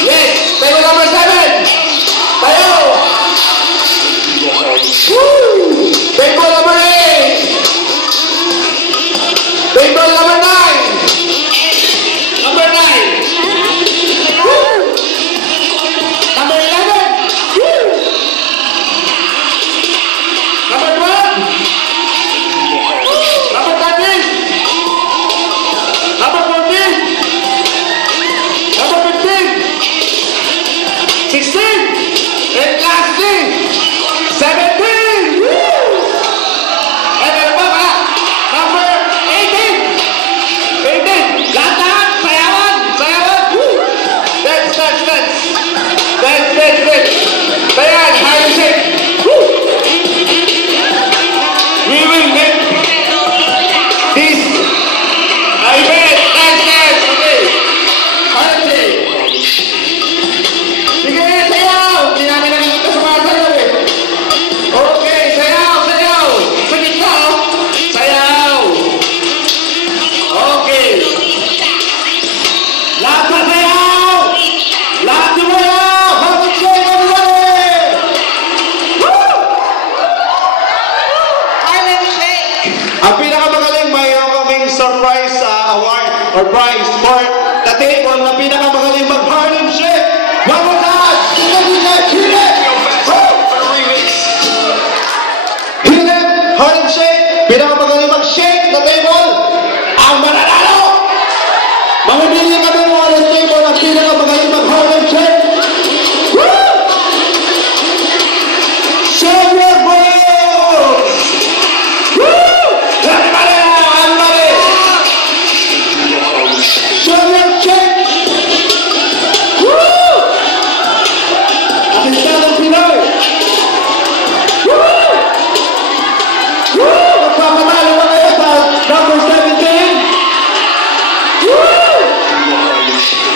Yes, table number 7. Tayo. Table number 8. Table number 9. Number 9. Number 11. Number 12. Number 13. Number 14. Number 15. 16. And lastly, 17. And ano ba ba? Number 18. 18. Lahat-lahat. Sayawan. Sayawan. That's. Sayan. High and shake. We will make this event. That's. Okay. Okay. Sige, sayaw. Hindi namin nakikita sumasayaw eh. Okay, sayaw. Sa gitna, oh. Sayaw. Okay. Lahat na sayaw. Lahat sumayaw. Happy shake, everybody. Woo! Harlem Shake. Ang pinakamagaling, mayroon kaming surprise award or prize for the table na pinakamagaling mag-Harlem Shake. One more time! Hit it! Harlem Shake! Pinakamagaling mag-shake na table. Ang mananalo! Mamimili kami ng Harlem Table na pinakamagaling mag-Harlem Shake. Woo! Shake your balls! Woo! Everybody! Show your shake! Woo! Asistado Pinoy! Woo! Woo! Magpapatalo na kayo sa number 17! Woo!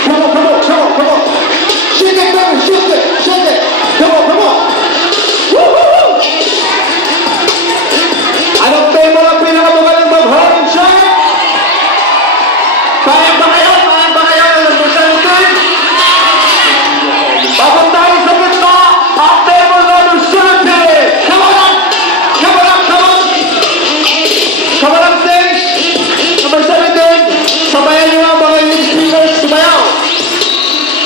Come on! Shake it, baby! Shake it! Come on! Woo! Anong table ang pinakamagaling mag-Harlem Shake? Payag ba kayo? Number 17? Papuntahin sa gitna ang table number 17! Come on! Come on stage! Number 17! Sabayan niyo ang mga lead speakers sumayaw!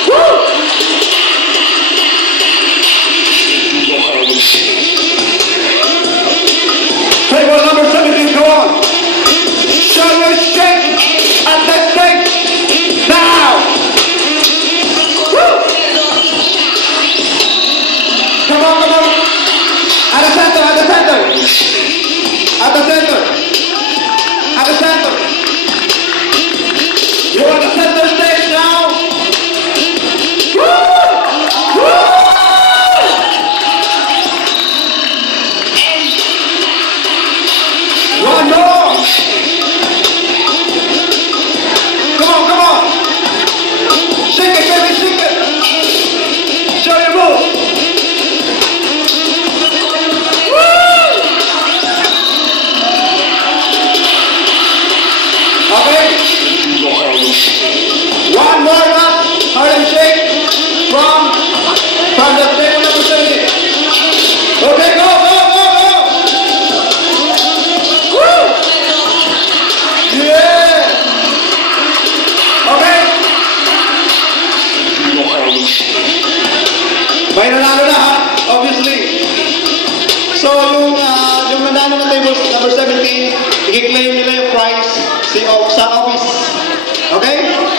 Woo! Table number 17, come on! Show your shake at the stage now! Woo! Come on! At the center! You want to set the stage now? Woo! One more! Come on! Shake it, baby, shake it! Show your move! Woo! Okay? One more lap, Harlem Shake from the table number 17. Okay, go! Woo! Yeah! Okay? May nanalo na ha, obviously. So, yung nanalo na table number 17, i-claim nila yung prize sa office. Okay?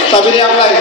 Sabi niya apply.